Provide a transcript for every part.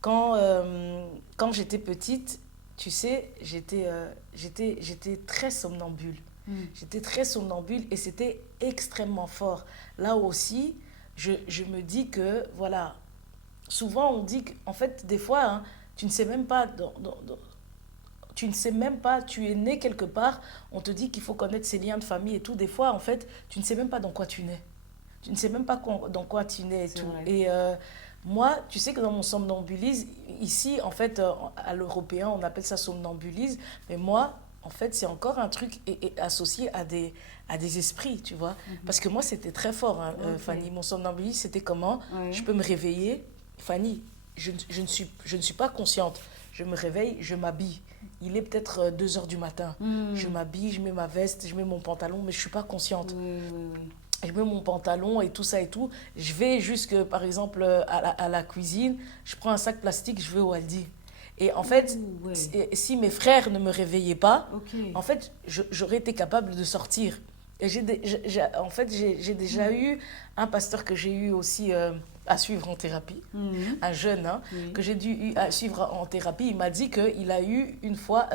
quand j'étais petite, tu sais, j'étais très somnambule. J'étais très somnambule et c'était extrêmement fort. Là aussi, je me dis que, voilà, souvent on dit qu'en fait, des fois, hein, tu ne sais même pas, tu ne sais même pas, tu es né quelque part, on te dit qu'il faut connaître ses liens de famille et tout. Des fois, en fait, tu ne sais même pas dans quoi tu nais. Tu ne sais même pas dans quoi tu nais et C'est tout. vrai. Et moi, tu sais que dans mon somnambulisme, ici, en fait, à l'européen, on appelle ça somnambulisme. Mais moi, en fait, c'est encore un truc associé à des esprits, tu vois. Parce que moi, c'était très fort, hein, Ok. Fanny. Mon somnambulisme, c'était comment je Ouais. peux me réveiller. Fanny, je ne suis pas consciente. Je me réveille, je m'habille. Il est peut-être 2 heures du matin. Je Hmm. m'habille, je mets ma veste, je mets mon pantalon, mais je ne suis pas consciente. Oui, oui, oui. Je mets mon pantalon et tout ça et tout. Je vais jusque, par exemple, à la cuisine. Je prends un sac plastique, je vais au Aldi. Et en fait, Ouh, ouais. si mes frères ne me réveillaient pas, Ok. en fait, j'aurais été capable de sortir. Et en fait, j'ai déjà eu un pasteur que j'ai eu aussi à suivre en thérapie, Mhm. un jeune hein, que Oui. j'ai dû à suivre en thérapie. Il m'a dit qu'il a eu une fois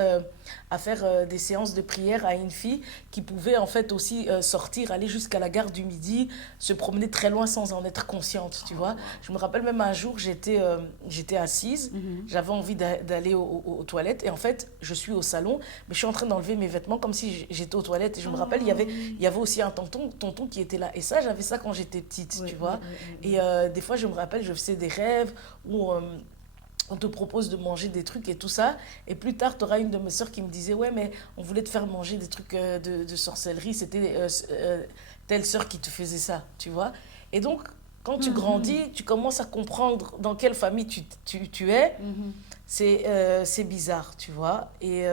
à faire des séances de prière à une fille qui pouvait en fait aussi sortir, aller jusqu'à la gare du Midi, se promener très loin sans en être consciente, tu Oh, vois. wow. Je me rappelle même un jour, j'étais assise, Mhm. j'avais envie d'aller aux toilettes et en fait, je suis au salon, mais je suis en train d'enlever mes vêtements comme si j'étais aux toilettes. Et je me rappelle, Ah il oui. y avait aussi un tonton qui était là. Et ça, j'avais ça quand j'étais petite, Oui, tu oui, vois. oui, oui, Et oui. des fois, je me rappelle, je faisais des rêves où on te propose de manger des trucs et tout ça. Et plus tard, tu auras une de mes soeurs qui me disait, ouais, mais on voulait te faire manger des trucs de sorcellerie. C'était telle soeur qui te faisait ça, tu vois. Et donc, quand tu Mhm. grandis, tu commences à comprendre dans quelle famille tu es. Mhm. C'est bizarre, tu vois. Et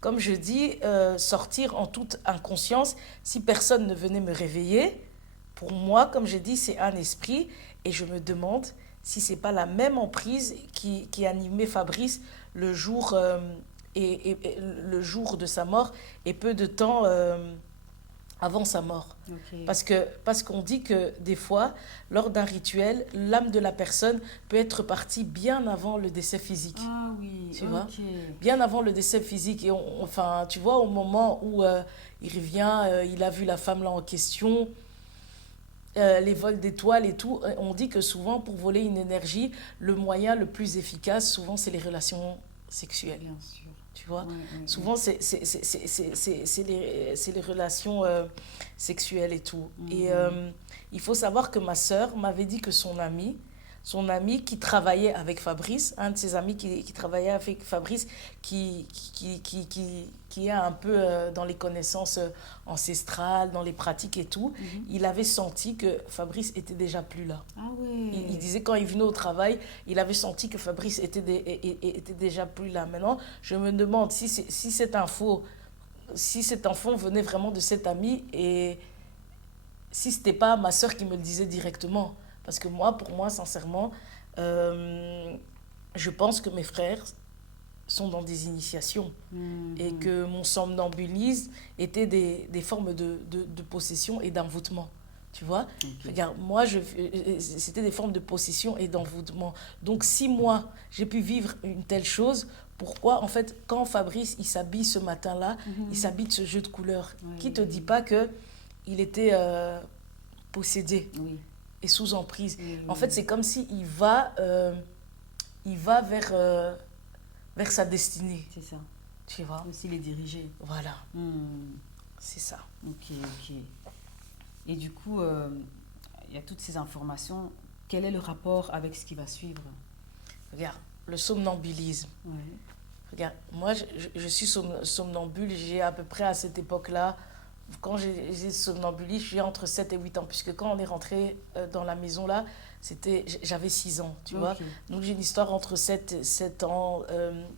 comme je dis, sortir en toute inconscience, si personne ne venait me réveiller, pour moi, comme je dis, c'est un esprit. Et je me demande si c'est pas la même emprise qui animait Fabrice le jour, le jour de sa mort et peu de temps avant sa mort. Ok. Parce qu'on dit que des fois, lors d'un rituel, l'âme de la personne peut être partie bien avant le décès physique. Ah oui, Tu vois? ok. Bien avant le décès physique. Et enfin, tu vois, au moment où il revient, il a vu la femme là en question, les vols d'étoiles et tout, on dit que souvent, pour voler une énergie, le moyen le plus efficace, souvent, c'est les relations sexuelles. Bien sûr. Tu vois, Oui, oui, oui. souvent c'est les relations sexuelles et tout. Et Mhm. il faut savoir que ma sœur m'avait dit que son ami qui travaillait avec Fabrice, un de ses amis qui travaillait avec Fabrice, qui est un peu dans les connaissances ancestrales, dans les pratiques et tout, Mhm. il avait senti que Fabrice était déjà plus là. Ah Il ouais. disait quand il venait au travail, il avait senti que Fabrice était déjà plus là. Maintenant, je me demande si cette info venait vraiment de cet ami et si c'était pas ma soeur qui me le disait directement. Parce que moi, pour moi, sincèrement, euh, je pense que mes frères sont dans des initiations et Mhm. que mon somnambulisme était des formes de possession et d'envoûtement. Tu vois? Ok. Regarde, moi, c'était des formes de possession et d'envoûtement. Donc, si moi, j'ai pu vivre une telle chose, pourquoi, en fait, quand Fabrice, il s'habille ce matin-là, il Mhm. s'habille de ce jeu de couleurs, Oui, qui te oui, dit oui. pas que il était possédé Oui, et sous emprise? oui, En oui, fait, oui. c'est comme si il va vers sa destinée, C'est ça. tu vois? Aussi les diriger. Voilà, Hmm. c'est ça. Ok, ok. Et du coup, il y a toutes ces informations. Quel est le rapport avec ce qui va suivre? Regarde, le somnambulisme. Ouais. Regarde, moi, je suis somnambule. J'ai à peu près à cette époque-là, quand j'ai somnambulisme, j'ai entre 7 et 8 ans. Puisque quand on est rentré dans la maison là, j'avais 6 ans, tu vois. Ok. Donc j'ai une histoire entre 7 ans,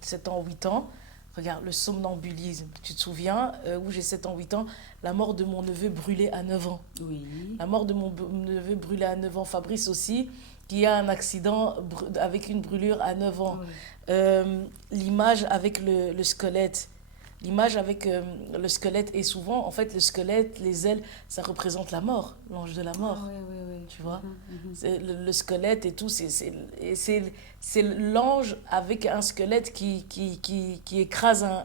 7 ans, 8 ans. Regarde, le somnambulisme. Tu te souviens, où j'ai 7 ans, 8 ans, la mort de mon neveu brûlé à 9 ans. Oui. La mort de mon neveu brûlé à 9 ans. Fabrice aussi, qui a un accident avec une brûlure à 9 ans. Oui. L'image avec le squelette. l'image avec le squelette. Et souvent, en fait, le squelette, les ailes, ça représente la mort, l'ange de la mort. Ah, oui. Tu vois, c'est le squelette et tout, c'est l'ange avec un squelette qui écrase un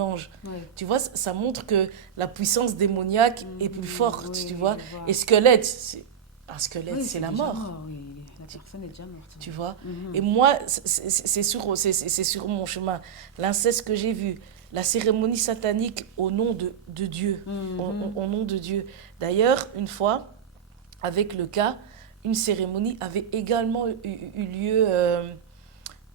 ange. Oui. Tu vois, ça montre que la puissance démoniaque est plus forte, Oui, tu oui, vois. je vois. Et squelette, un squelette, Oui, c'est la déjà mort. oui. La personne est déjà morte. Tu vois. Mhm. Et moi, c'est sur mon chemin. L'inceste que j'ai vu, la cérémonie satanique au nom de Dieu. Au nom de Dieu. D'ailleurs, une fois, avec le cas, une cérémonie avait également eu lieu.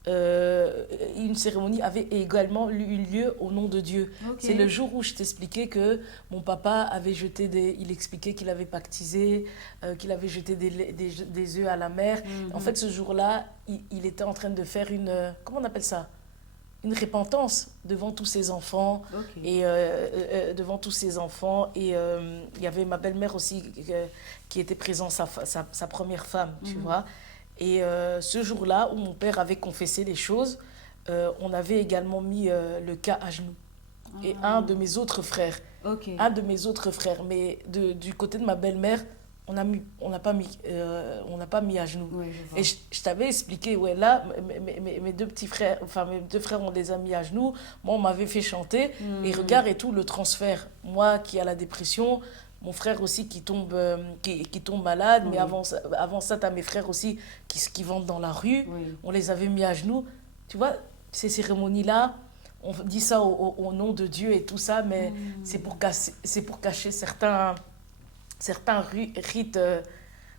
Une cérémonie avait également eu lieu au nom de Dieu. Ok. C'est le jour où je t'expliquais que mon papa avait jeté des... Il expliquait qu'il avait pactisé, qu'il avait jeté des œufs à la mer. En fait, ce jour-là, il était en train de faire une... comment on appelle ça? Une repentance devant tous ses enfants. Ok. Et devant tous ses enfants. Et il y avait ma belle-mère aussi qui était présente, sa première femme, tu vois. Et ce jour-là, où mon père avait confessé les choses, on avait également mis le cas à genoux. Et un de mes autres frères, Ok. mais du côté de ma belle-mère, on n'a pas mis à genoux. Oui, je vois. Et je t'avais expliqué, ouais, là, mes deux petits frères, enfin mes deux frères, on les a mis à genoux. Moi, on m'avait fait chanter. Et regarde et tout, le transfert. Moi qui a la dépression, mon frère aussi qui tombe malade. Oui. Mais avant ça, tu as mes frères aussi qui vendent dans la rue. Oui. On les avait mis à genoux. Tu vois, ces cérémonies-là, on dit ça au nom de Dieu et tout ça, mais c'est pour cacher certains rites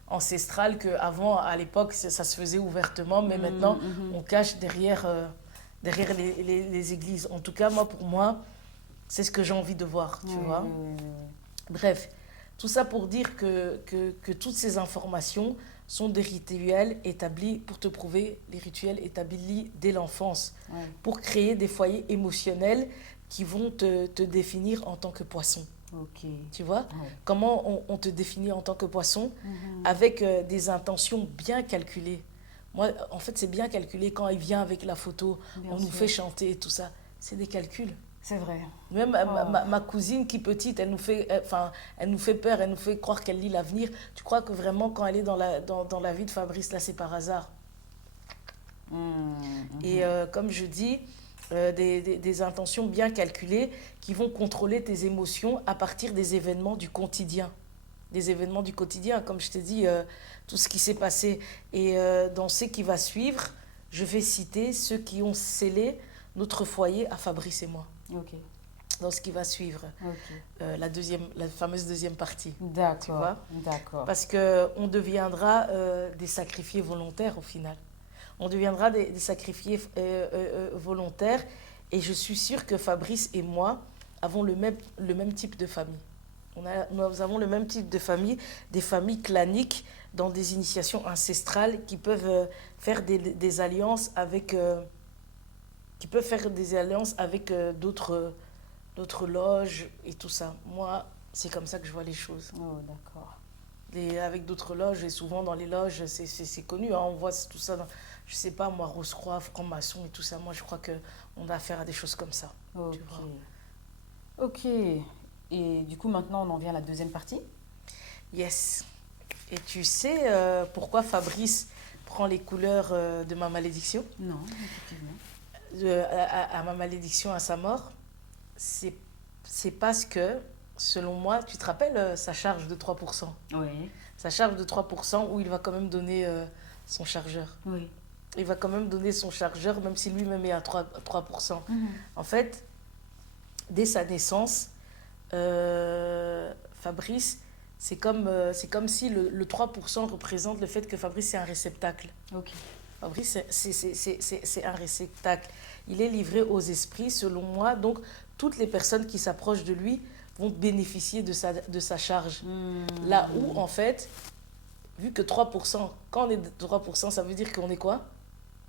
ancestrales qu'avant, à l'époque, ça se faisait ouvertement, mais maintenant, on cache derrière les églises. En tout cas, pour moi, c'est ce que j'ai envie de voir, tu vois. Bref, tout ça pour dire que toutes ces informations sont des rituels établis pour te prouver, les rituels établis dès l'enfance, pour créer des foyers émotionnels qui vont te définir en tant que poisson. Ok. Tu vois, Ouais. comment on te définit en tant que poisson avec des intentions bien calculées. Moi, en fait, c'est bien calculé quand il vient avec la photo, Bien on nous sûr. fait chanter et tout ça. C'est des calculs. C'est vrai. Même ma cousine qui petite, elle nous fait peur, elle nous fait croire qu'elle lit l'avenir. Tu crois que vraiment quand elle est dans la vie de Fabrice, là, c'est par hasard. Et comme je dis, des intentions bien calculées qui vont contrôler tes émotions à partir des événements du quotidien. Des événements du quotidien, comme je t'ai dit, tout ce qui s'est passé. Et dans ce qui va suivre, je vais citer ceux qui ont scellé notre foyer à Fabrice et moi. Ok. Dans ce qui va suivre, Ok. la fameuse deuxième partie. Tu D'accord. vois, D'accord. parce qu'on deviendra des sacrifiés volontaires au final. On deviendra des sacrifiés volontaires. Et je suis sûre que Fabrice et moi avons le même type de famille. Nous avons le même type de famille, des familles claniques dans des initiations ancestrales qui peuvent faire des alliances avec, d'autres loges et tout ça. Moi, c'est comme ça que je vois les choses. Oh, d'accord. Avec d'autres loges, et souvent dans les loges, c'est connu, hein, on voit tout ça, je sais pas, moi, Rose-Croix, franc-maçon et tout ça. Moi, je crois qu'on a affaire à des choses comme ça. Ok. Tu vois. Ok. Et du coup, maintenant, on en vient à la deuxième partie. Yes. Et tu sais pourquoi Fabrice prend les couleurs de ma malédiction, Non, effectivement. à ma malédiction, à sa mort? C'est parce que, selon moi, tu te rappelles sa charge de 3%? Oui. Sa charge de 3% où il va quand même donner son chargeur. Oui. Il va quand même donner son chargeur, même si lui-même est à 3%. En fait, dès sa naissance, Fabrice, c'est comme si le 3% représente le fait que Fabrice, c'est un réceptacle. Ok. Fabrice, c'est un réceptacle. Il est livré aux esprits, selon moi. Donc, toutes les personnes qui s'approchent de lui vont bénéficier de sa charge. Là où, en fait, vu que 3%, quand on est de 3%, ça veut dire qu'on est quoi?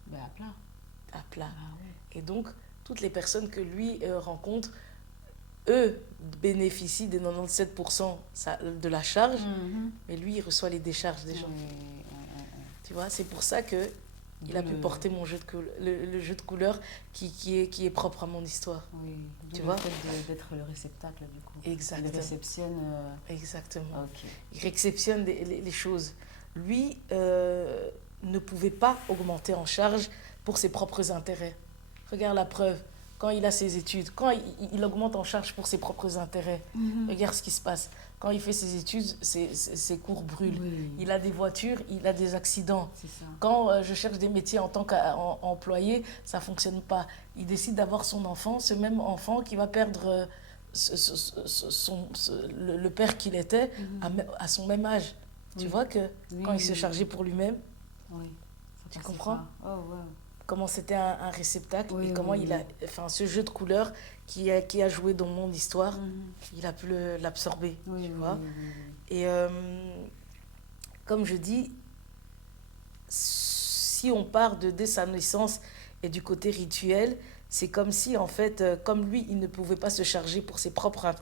Ben, à plat. À plat. Ah, ouais. Et donc, toutes les personnes que lui rencontre, eux bénéficient des 97% de la charge, mais lui, il reçoit les décharges des gens. Oui. Tu vois, c'est pour ça que Il a pu porter mon jeu le jeu de couleurs qui est propre à mon histoire. Oui, tu vois, d'être le réceptacle du coup. Exactement. Il réceptionne. Exactement. Ok. Il réceptionne les choses. Lui ne pouvait pas augmenter en charge pour ses propres intérêts. Regarde la preuve. Quand il a ses études, quand il augmente en charge pour ses propres intérêts, regarde ce qui se passe. Quand il fait ses études, ses cours brûlent. Oui. Il a des voitures, il a des accidents. C'est ça. Quand je cherche des métiers en tant qu'employé, ça ne fonctionne pas. Il décide d'avoir son enfant, ce même enfant qui va perdre le père qu'il était à son même âge. Oui. Tu vois que quand il se chargeait pour lui-même, oui. tu comprends? Oh, ouais. Comment c'était un réceptacle et comment il a, enfin, ce jeu de couleurs qui a joué dans mon histoire, il a pu l'absorber, tu vois. Et comme je dis, si on part dès sa naissance et du côté rituel, c'est comme si, en fait, comme lui, il ne pouvait pas se charger pour ses propres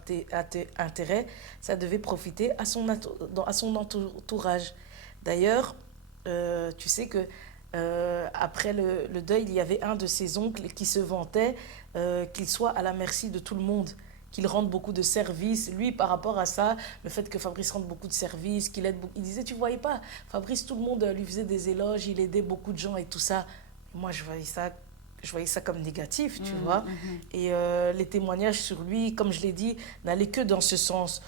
intérêts, ça devait profiter à son entourage. D'ailleurs, tu sais que après le deuil, il y avait un de ses oncles qui se vantait qu'il soit à la merci de tout le monde, qu'il rende beaucoup de services. Lui, par rapport à ça, le fait que Fabrice rende beaucoup de services, qu'il aide beaucoup, il disait, tu ne voyais pas, Fabrice, tout le monde lui faisait des éloges, il aidait beaucoup de gens et tout ça. Moi, je voyais ça comme négatif, tu vois. Et les témoignages sur lui, comme je l'ai dit, n'allaient que dans ce sens.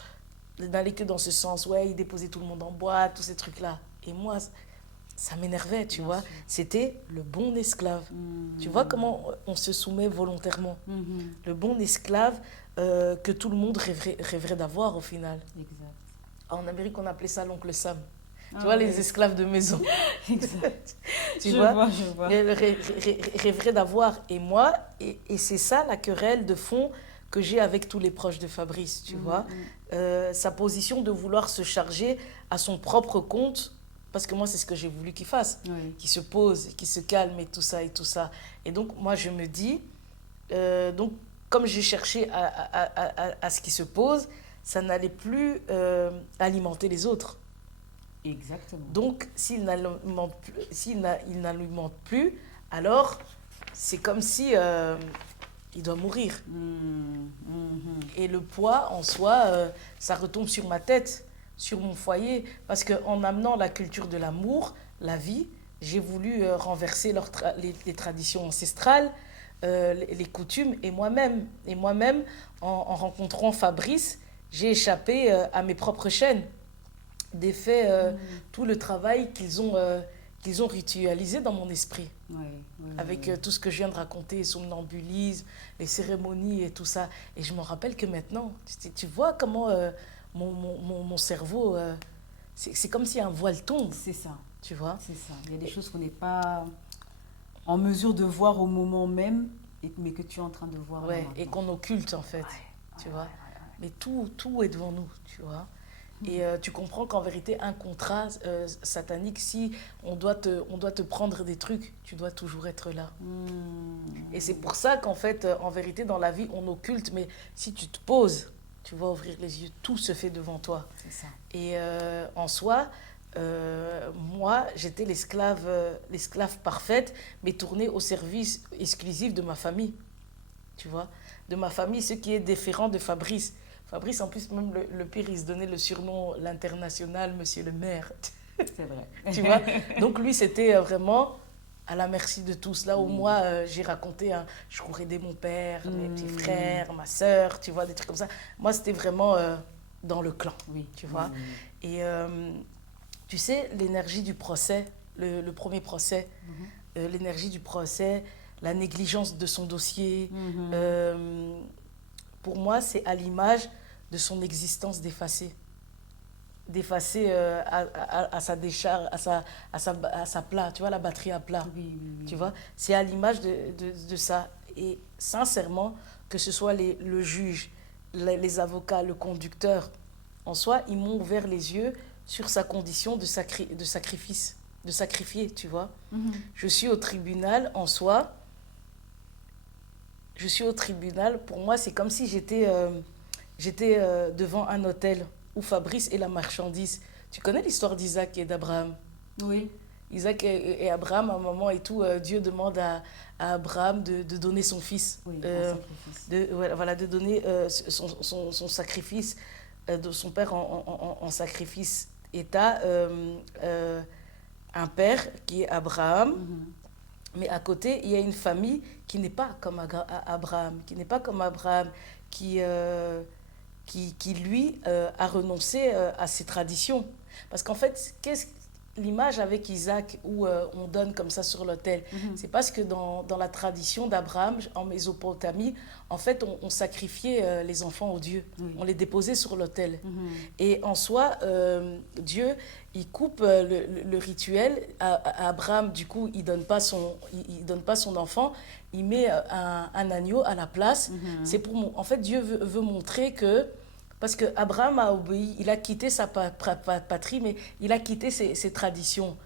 Ouais, il déposait tout le monde en boîte, tous ces trucs-là. Et moi, ça m'énervait, tu vois. C'était le bon esclave. Tu vois comment on se soumet volontairement. Le bon esclave que tout le monde rêverait d'avoir au final. Exact. En Amérique, on appelait ça l'oncle Sam. Tu vois, les esclaves de maison. Exact. Tu vois. Je vois. Rêverait d'avoir. Et moi, et c'est ça la querelle de fond que j'ai avec tous les proches de Fabrice, tu vois. Sa position de vouloir se charger à son propre compte. Parce que moi, c'est ce que j'ai voulu qu'il fasse. Qu'il se pose, qu'il se calme et tout ça et tout ça. Et donc, moi, je me dis, donc, comme j'ai cherché à ce qu'il se pose, ça n'allait plus alimenter les autres. Exactement. Donc, s'il n'alimente plus, alors, c'est comme si il doit mourir. Et le poids, en soi, ça retombe sur ma tête, sur mon foyer, parce qu'en amenant la culture de l'amour, la vie, j'ai voulu renverser les traditions ancestrales, les coutumes, et moi-même, en rencontrant Fabrice, j'ai échappé à mes propres chaînes, défait tout le travail qu'ils ont ritualisé dans mon esprit. Avec tout ce que je viens de raconter, somnambulisme, les cérémonies et tout ça. Et je me rappelle que maintenant, tu vois comment... mon cerveau, c'est comme si un voile tombe. C'est ça. Tu vois? C'est ça. Il y a des choses qu'on n'est pas en mesure de voir au moment même, mais que tu es en train de voir. Ouais, et qu'on occulte en fait. Tu vois? Mais tout est devant nous, tu vois? Et tu comprends qu'en vérité, un contrat satanique, si on doit te prendre des trucs, tu dois toujours être là. Et c'est pour ça qu'en fait, en vérité, dans la vie, on occulte, mais si tu te poses, tu vas ouvrir les yeux, tout se fait devant toi. C'est ça. Et en soi, moi, j'étais l'esclave parfaite, mais tournée au service exclusif de ma famille. Tu vois? De ma famille, ce qui est différent de Fabrice. Fabrice, en plus, même le pire, il se donnait le surnom, l'international, monsieur le maire. C'est vrai. Tu vois? Donc lui, c'était vraiment à la merci de tous. Là où moi, j'ai raconté, je courais aider mon père, mes petits frères, ma sœur, tu vois, des trucs comme ça. Moi, c'était vraiment dans le clan, tu vois. Et tu sais, l'énergie du procès, le premier procès, l'énergie du procès, la négligence de son dossier, pour moi, c'est à l'image de son existence défacée. Défacée à sa décharge, à sa plat, tu vois, la batterie à plat. Tu vois, c'est à l'image de ça. Et sincèrement, que ce soit le juge, les avocats, le conducteur, en soi, ils m'ont ouvert les yeux sur sa condition de sacrifice, de sacrifier, tu vois. Je suis au tribunal, en soi, pour moi, c'est comme si j'étais devant un hôtel où Fabrice est la marchandise. Tu connais l'histoire d'Isaac et d'Abraham? Oui. Isaac et Abraham, à un moment et tout, Dieu demande à Abraham de donner son fils. Oui, un sacrifice. Voilà, de donner son sacrifice, de son père en sacrifice. Et tu as un père qui est Abraham, mais à côté, il y a une famille qui n'est pas comme Abraham, qui lui, a renoncé à ses traditions. Parce qu'en fait, l'image avec Isaac où on donne comme ça sur l'autel, c'est parce que dans la tradition d'Abraham en Mésopotamie, en fait, on sacrifiait les enfants aux dieux. Oui. On les déposait sur l'autel. Et en soi, Dieu, il coupe le rituel. À Abraham, du coup, il donne pas son enfant. Il met un agneau à la place. C'est en fait, Dieu veut montrer que... Parce qu'Abraham a obéi, il a quitté sa patrie, mais il a quitté ses traditions.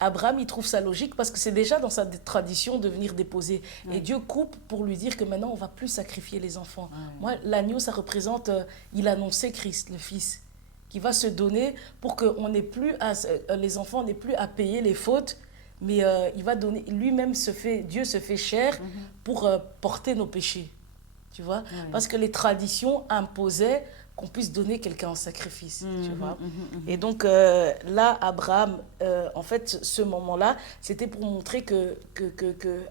Abraham, il trouve ça logique parce que c'est déjà dans sa tradition de venir déposer. Oui. Et Dieu coupe pour lui dire que maintenant, on ne va plus sacrifier les enfants. Oui. Moi, l'agneau, ça représente, il annonçait Christ, le Fils, qui va se donner pour que les enfants n'aient plus à payer les fautes, mais il va donner, lui-même Dieu se fait chair pour porter nos péchés. Tu vois, parce que les traditions imposaient qu'on puisse donner quelqu'un en sacrifice, tu vois. Et donc, là, Abraham, en fait, ce moment-là, c'était pour montrer que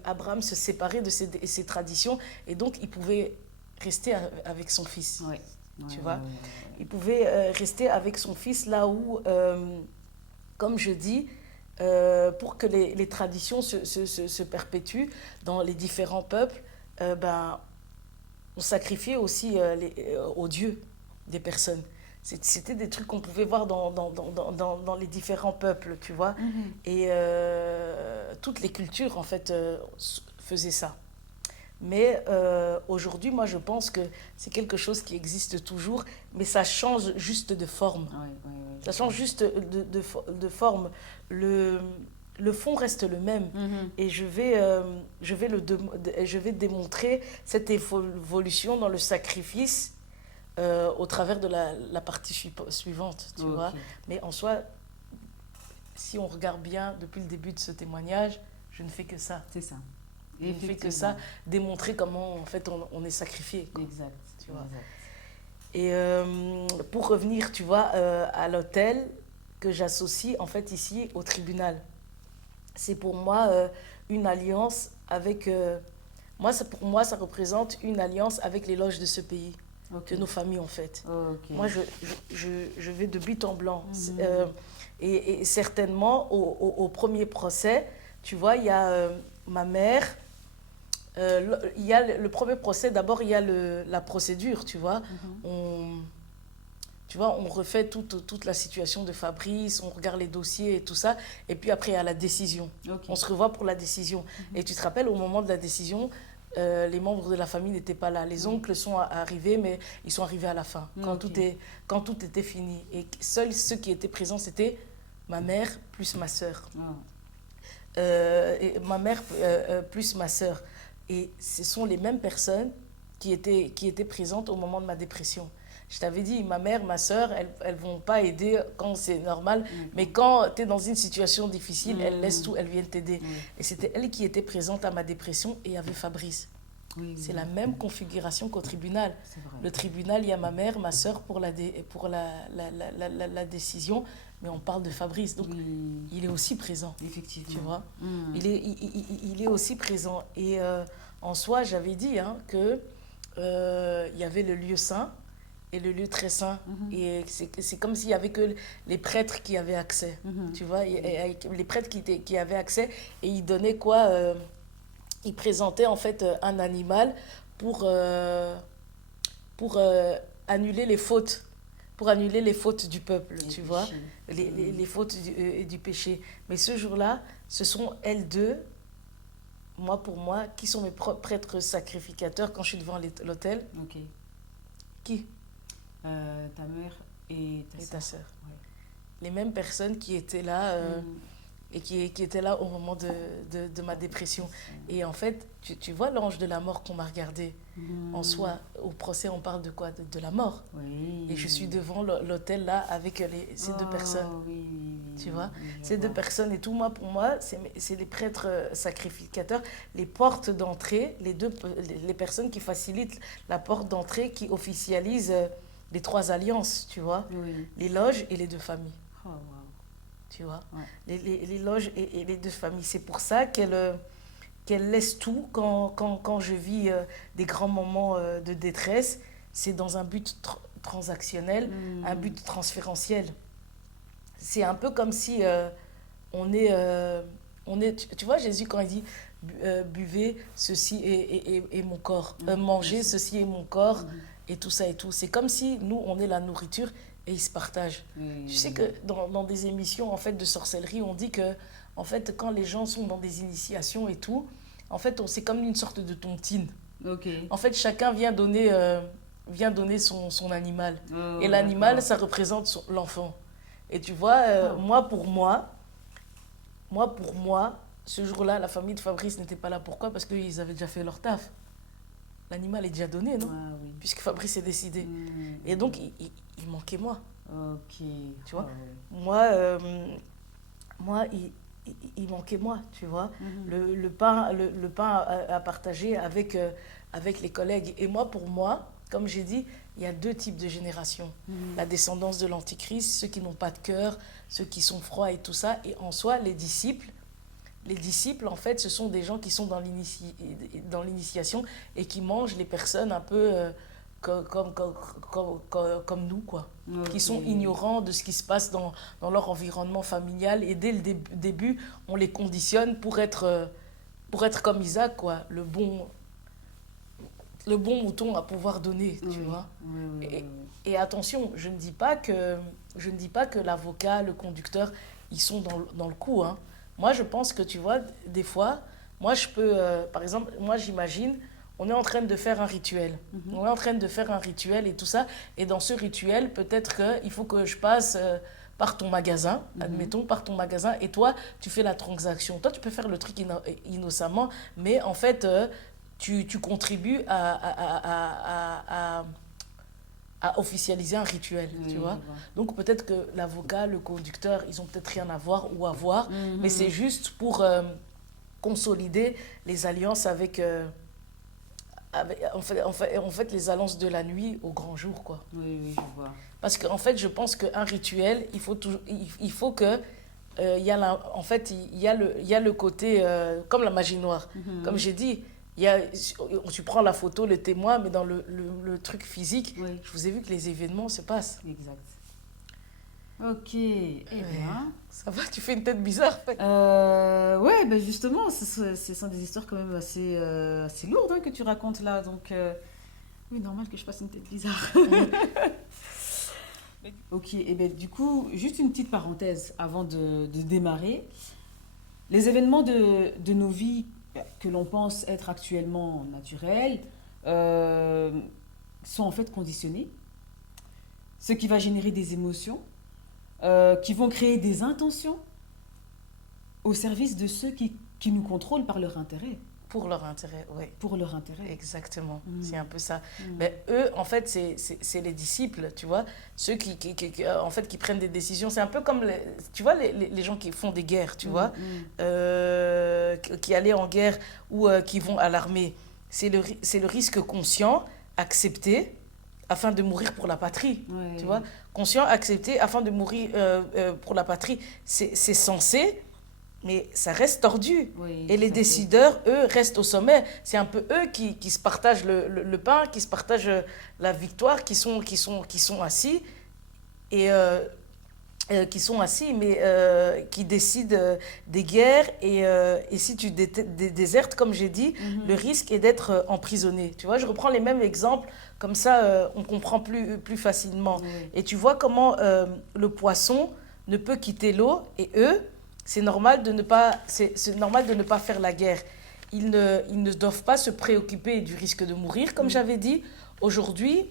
Abraham se séparait de ses traditions et donc il pouvait rester avec son fils, tu vois. Il pouvait rester avec son fils là où, comme je dis, pour que les traditions se perpétuent dans les différents peuples, on sacrifiait aussi aux dieux des personnes. C'était des trucs qu'on pouvait voir dans les différents peuples, tu vois. Et toutes les cultures, en fait, faisaient ça. Mais aujourd'hui, moi, je pense que c'est quelque chose qui existe toujours, mais ça change juste de forme. Ça change juste de forme. Le fond reste le même. Et je vais démontrer cette évolution dans le sacrifice au travers de la partie suivante, tu vois. Mais en soi, si on regarde bien depuis le début de ce témoignage, je ne fais que ça. C'est ça. Je ne fais que ça, démontrer comment en fait on est sacrifié. Quoi, exact. Tu vois. Exact. Et pour revenir, tu vois, à l'autel que j'associe en fait ici au tribunal. C'est pour moi une alliance avec... pour moi, ça représente une alliance avec les loges de ce pays, que nos familles ont faites. Moi, je vais de but en blanc. Et certainement, au premier procès, tu vois, il y a ma mère... il y a le premier procès, d'abord, il y a la procédure, tu vois. Tu vois, on refait toute la situation de Fabrice, on regarde les dossiers et tout ça. Et puis après, il y a la décision. On se revoit pour la décision. Et tu te rappelles, au moment de la décision, les membres de la famille n'étaient pas là. Les oncles sont arrivés, mais ils sont arrivés à la fin, quand tout était fini. Et seuls ceux qui étaient présents, c'était ma mère plus ma sœur. Et ma mère plus ma sœur. Et ce sont les mêmes personnes qui étaient présentes au moment de ma dépression. Je t'avais dit, ma mère, ma sœur, elles ne vont pas aider quand c'est normal, mais quand tu es dans une situation difficile, elles laissent tout, elles viennent t'aider. Et c'était elle qui était présente à ma dépression et il y avait Fabrice. C'est la même configuration qu'au tribunal. Le tribunal, il y a ma mère, ma sœur pour la décision, mais on parle de Fabrice, donc il est aussi présent. Effectivement. Tu vois, il est aussi présent. Et en soi, j'avais dit que il y avait le lieu saint et le lieu très saint. Et c'est comme s'il n'y avait que les prêtres qui avaient accès. Tu vois, et les prêtres qui avaient accès, et ils donnaient quoi ils présentaient en fait un animal pour annuler les fautes. Pour annuler les fautes du peuple, tu vois, les fautes du péché. Mais ce jour-là, ce sont elles deux, pour moi, qui sont mes prêtres sacrificateurs quand je suis devant l'autel. Qui ta mère et ta sœur. Ouais. Les mêmes personnes qui étaient là et qui étaient là au moment de ma dépression. Et en fait, tu vois l'ange de la mort qu'on m'a regardé. En soi, au procès, on parle de quoi? De la mort. Et je suis devant l'autel là avec ces deux personnes. Tu vois, je ces deux vois. personnes et tout, moi, pour moi, c'est les prêtres sacrificateurs, les portes d'entrée, les personnes qui facilitent la porte d'entrée, qui officialisent les trois alliances, tu vois, Oui. les loges et les deux familles, Oh, wow. tu vois, Ouais. les loges et les deux familles. C'est pour ça qu'elle laisse tout quand je vis des grands moments de détresse. C'est dans un but transactionnel, un Hmm. but transférentiel. C'est un peu comme si on est, tu vois, Jésus, quand il dit buvez, ceci est mon corps, Bien mangez, sûr. ceci est mon corps, Mhm. et tout ça et tout. C'est comme si nous, on est la nourriture et ils se partagent. Tu sais que Oui. dans des émissions en fait, de sorcellerie, on dit que en fait, quand les gens sont dans des initiations et tout, en fait, c'est comme une sorte de tontine. Ok. En fait, chacun vient donner son animal. Et Oh, l'animal, d'accord. ça représente l'enfant. Et tu vois, Ah. moi, pour moi, ce jour-là, la famille de Fabrice n'était pas là. Pourquoi? Parce qu'ils avaient déjà fait leur taf. L'animal est déjà donné, non? Ah oui. Puisque Fabrice est décidé. Et donc, Mhm. il manquait moi, Ok. tu Ah vois. ouais. Moi, moi il manquait moi, tu vois. Mhm. Le pain à partager avec les collègues. Et moi, pour moi, comme j'ai dit, il y a deux types de générations. Mhm. La descendance de l'Antichrist, ceux qui n'ont pas de cœur, ceux qui sont froids et tout ça. Et en soi, les disciples, en fait, ce sont des gens qui sont dans l'initiation et qui mangent les personnes un peu comme nous, quoi. Qui Ok. sont ignorants de ce qui se passe dans leur environnement familial. Et dès le début, on les conditionne pour être comme Isaac, quoi. Le bon mouton à pouvoir donner, Oui. tu vois. Oui, oui, oui, Et, oui. et attention, je ne dis pas que l'avocat, le conducteur, ils sont dans le coup, hein. Moi, je pense que, tu vois, des fois, moi, je peux, par exemple, moi, j'imagine, on est en train de faire un rituel. Mhm. On est en train de faire un rituel et tout ça. Et dans ce rituel, peut-être qu'il faut que je passe par ton magasin, Mhm. admettons, par ton magasin, et toi, tu fais la transaction. Toi, tu peux faire le truc innocemment, mais en fait, tu contribues à officialiser un rituel, tu Oui, je vois. vois. Donc peut-être que l'avocat, le conducteur, ils ont peut-être rien à voir ou à voir, mais c'est Mhm. juste pour consolider les alliances en fait, les alliances de la nuit au grand jour, quoi. Oui, oui, je vois. Parce qu'en fait, je pense qu'un rituel, il faut que il y a en fait, il y a le côté, comme la magie noire. Comme Mhm. j'ai dit, il y a, tu prends la photo, le témoin, mais dans le truc physique, Oui, je vous ai vu que les événements se passent. exact. Ok, eh Ouais. bien. Ça va, tu fais une tête bizarre. Ouais, ben justement, ce sont des histoires quand même assez lourdes hein, que tu racontes là. Donc, oui, normal que je fasse une tête bizarre. Ok, et ben du coup, juste une petite parenthèse avant de démarrer. Les événements de nos vies que l'on pense être actuellement naturels euh, sont en fait conditionnés, ce qui va générer des émotions, qui vont créer des intentions au service de ceux qui nous contrôlent par leur intérêt, Pour leur intérêt, oui. pour leur intérêt. Exactement, c'est Mm, un peu ça. mm, Mais eux, en fait, c'est les disciples, tu vois, ceux en fait, qui prennent des décisions. C'est un peu comme, tu vois, les gens qui font des guerres, tu vois, mm. qui allaient en guerre ou qui vont à l'armée. C'est le risque conscient, accepté, afin de mourir pour la patrie, tu vois. Ouais, Conscient, accepté, afin de mourir pour la patrie. C'est censé, mais ça reste tordu. oui, Et les tout à fait. décideurs, eux, restent au sommet. C'est un peu eux qui se partagent le pain, qui se partagent la victoire, qui sont assis et qui sont assis, mais qui décident des guerres. Et si tu désertes, comme j'ai dit, le Mhm. risque est d'être emprisonné. Tu vois, je reprends les mêmes exemples, comme ça on comprend plus facilement. Oui, Et tu vois comment le poisson ne peut quitter l'eau, et eux, c'est normal de ne pas faire la guerre. Ils ne doivent pas se préoccuper du risque de mourir, comme mm, j'avais dit. Aujourd'hui,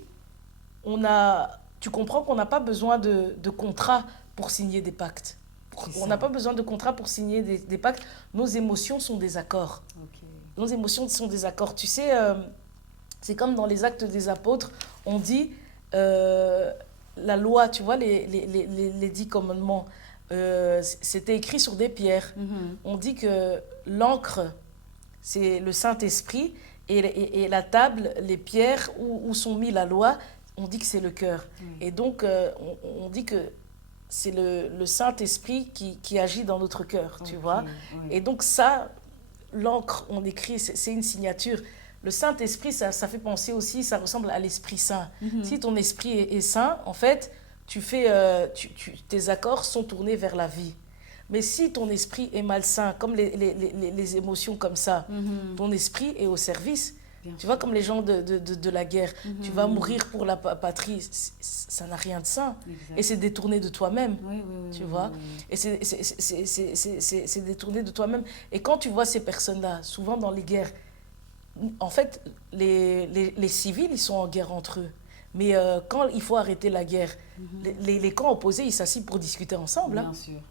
tu comprends qu'on n'a pas besoin de contrat pour signer des pactes. c'est On ça. n'a pas besoin de contrat pour signer des pactes. Nos émotions sont des accords. Ok. Nos émotions sont des accords. Tu sais, c'est comme dans les actes des apôtres, on dit la loi, tu vois, les 10 commandements. c'était écrit sur des pierres. On dit que l'encre, c'est le Saint-Esprit, et la table, les pierres où sont mis la loi, on dit que c'est le cœur. Et donc, on dit que c'est le Saint-Esprit qui agit dans notre cœur, tu vois. Et donc ça, l'encre, on écrit, c'est une signature. Le Saint-Esprit, ça fait penser aussi, ça ressemble à l'Esprit Saint. Si ton esprit est saint, en fait, tes accords sont tournés vers la vie. Mais si ton esprit est malsain, comme les émotions comme ça, ton esprit est au service. Tu vois, comme les gens de la guerre, tu vas mourir pour la patrie, ça n'a rien de sain. Et c'est détourné de toi-même, tu vois. Et c'est détourné de toi-même. Et quand tu vois ces personnes-là, souvent dans les guerres, en fait, les civils, ils sont en guerre entre eux. Mais quand il faut arrêter la guerre, les camps opposés, ils s'assient pour discuter ensemble. Bien sûr.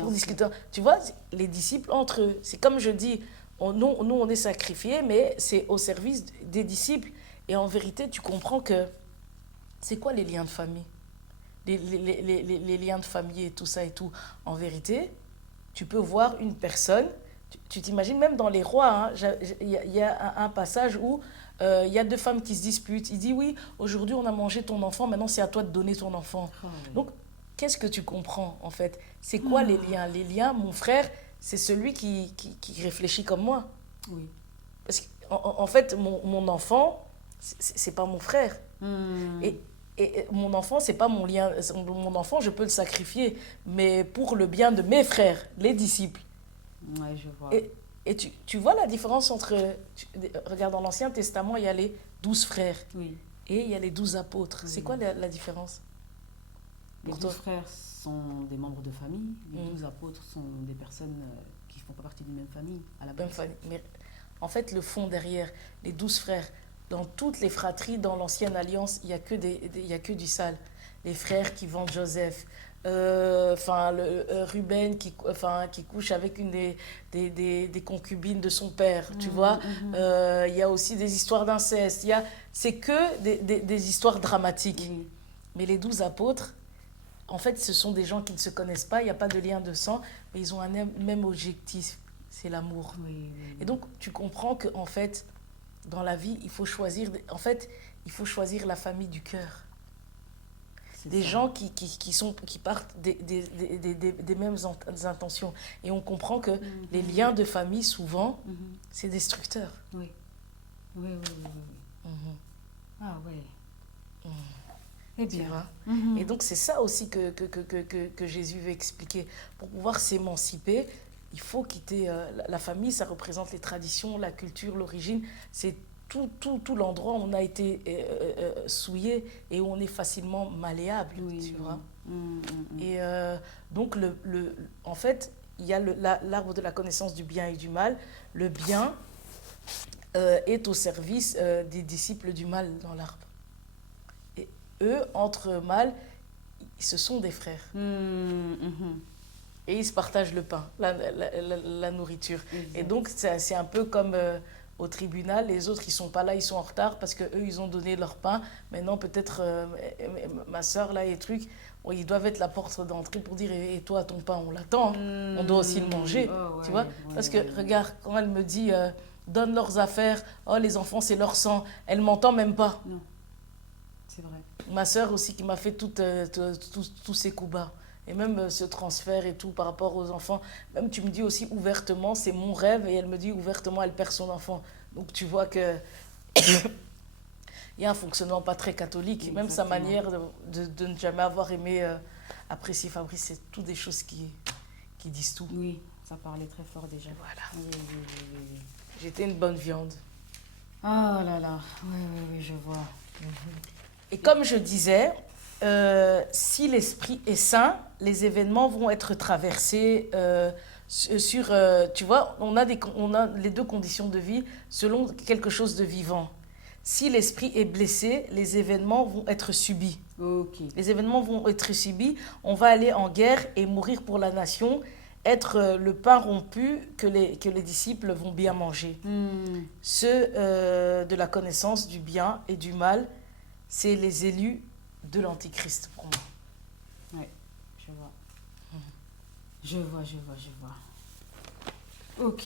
Pour discuter. Tu vois, les disciples entre eux, c'est comme je dis, nous, on est sacrifiés, mais c'est au service des disciples. Et en vérité, tu comprends que c'est quoi les liens de famille, les liens de famille et tout ça et tout. En vérité, tu peux voir une personne, tu t'imagines même dans les rois, il y a un passage où il y a deux femmes qui se disputent. Il dit, oui, aujourd'hui on a mangé ton enfant, maintenant c'est à toi de donner ton enfant. Donc, qu'est-ce que tu comprends en fait? C'est quoi les liens? Les liens, mon frère, c'est celui qui réfléchit comme moi. Oui. Parce qu'en fait, mon enfant, c'est pas mon frère. Et mon enfant, c'est pas mon lien. Mon enfant, je peux le sacrifier, mais pour le bien de mes frères, les disciples. Ouais, je vois. Et tu vois la différence entre... Regarde, dans l'Ancien Testament, il y a les 12 frères. Oui. Et il y a les 12 apôtres. C'est quoi la différence? Les 12 frères sont des membres de famille. Les 12 apôtres sont des personnes qui ne font pas partie d'une même famille. À la base. Mais en fait, le fond derrière, les 12 frères, dans toutes les fratries, dans l'Ancienne Alliance, il n'y a que du sale. Les frères qui vendent Joseph, Ruben qui couche avec une des concubines de son père, tu vois. Il y a aussi des histoires d'inceste. C'est que des histoires dramatiques. Mais les 12 apôtres, en fait, ce sont des gens qui ne se connaissent pas, il n'y a pas de lien de sang, mais ils ont un même objectif, c'est l'amour. Et donc, tu comprends qu'en fait, dans la vie, il faut choisir la famille du cœur. Des gens qui partent des mêmes intentions. Et on comprend que les liens de famille, souvent, c'est destructeur. Oui. Ah ouais. Eh bien. Et donc, c'est ça aussi que Jésus veut expliquer. Pour pouvoir s'émanciper, il faut quitter la famille. Ça représente les traditions, la culture, l'origine. C'est tout l'endroit où on a été souillé et où on est facilement malléable, tu vois. Et donc, en fait, il y a l'arbre de la connaissance du bien et du mal. Le bien est au service des disciples du mal dans l'arbre. Et eux, entre mâles, ce sont des frères. Et ils se partagent le pain, la nourriture. Exact. Et donc, c'est un peu comme au tribunal, les autres, ils ne sont pas là, ils sont en retard parce qu'eux, ils ont donné leur pain. Maintenant, peut-être ma soeur, là, et trucs, ils doivent être la porte d'entrée pour dire, et toi, ton pain, on l'attend, on doit aussi le manger, tu vois. Parce que, regarde, quand elle me dit, donne leurs affaires, oh, les enfants, c'est leur sang, elle ne m'entend même pas. Non, c'est vrai. Ma soeur aussi qui m'a fait tous ces coups bas. Et même ce transfert et tout par rapport aux enfants. Même tu me dis aussi ouvertement, c'est mon rêve. Et elle me dit ouvertement, elle perd son enfant. Donc tu vois que il y a un fonctionnement pas très catholique. Exactement. Même sa manière de ne jamais avoir aimé apprécier Fabrice, c'est toutes des choses qui disent tout. Oui, ça parlait très fort déjà. Voilà. Oui. J'étais une bonne viande. Ah là là, oui, je vois. Et comme je disais... si l'esprit est sain, les événements vont être traversés tu vois, on a les deux conditions de vie selon quelque chose de vivant. Si l'esprit est blessé, les événements vont être subis. Okay. Les événements vont être subis, on va aller en guerre et mourir pour la nation, être le pain rompu que les disciples vont bien manger. Ceux de la connaissance du bien et du mal, c'est les élus de l'Antichrist pour moi. Oui, je vois. Je vois, je vois, je vois. Ok.